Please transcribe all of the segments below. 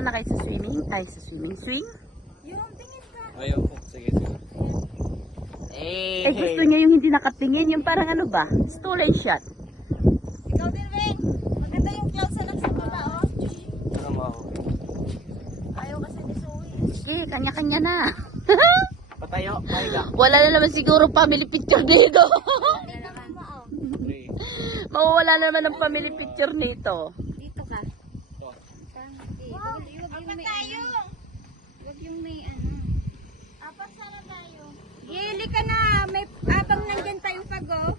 ka na kayo sa swimming? Ay, sa swimming. Swing? Yung tingin ka. Ayaw po. Sige, sige. Eh, gusto niya yung hindi nakatingin. Yung parang ano ba? Stolen shot. Ikaw din, Ren. Maganda yung clouds na sa baba, oh. Ano mo ako? Ayaw kasi ni Zoe. Sige, kanya-kanya na. Patayo. Pahiga. Wala na naman siguro family picture dito. Hindi naman mo, oh. 3. Mawawala na naman ang family picture nito. Dito ka. Wow. Apat tayo. Huwag yung may ano. Apat sana tayo. Yeli ka na. May abang nandyan tayong pago.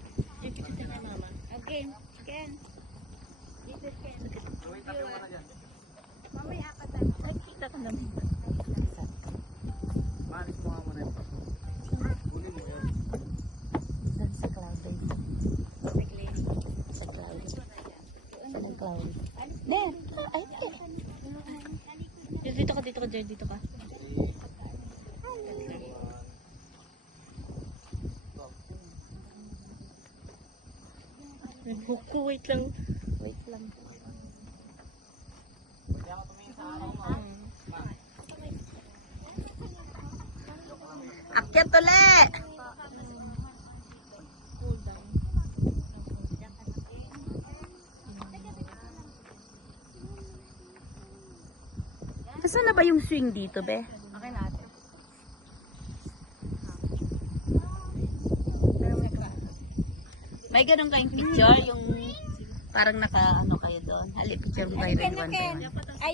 Okay. Ken. Dito Ken. Mamaya apat tayo. Ay, kita ka naman. Manis mo nga muna yun. Huli mo yan. Doon sa cloud base. Saglit. Sa cloud. Sa cloud. There. Ay, there. Dito ka, dito ka, Jer. Dito ka. Nagbuko, wait lang. Wait lang. Pwede ako tumingin sa araw mo. Akyat ulit! Saan na ba yung swing dito, be? Okay natin. May ganun kayong picture, yung parang naka ano kayo doon. Hali, picture mo kayo Ken rin na Ken. one by one. Ay,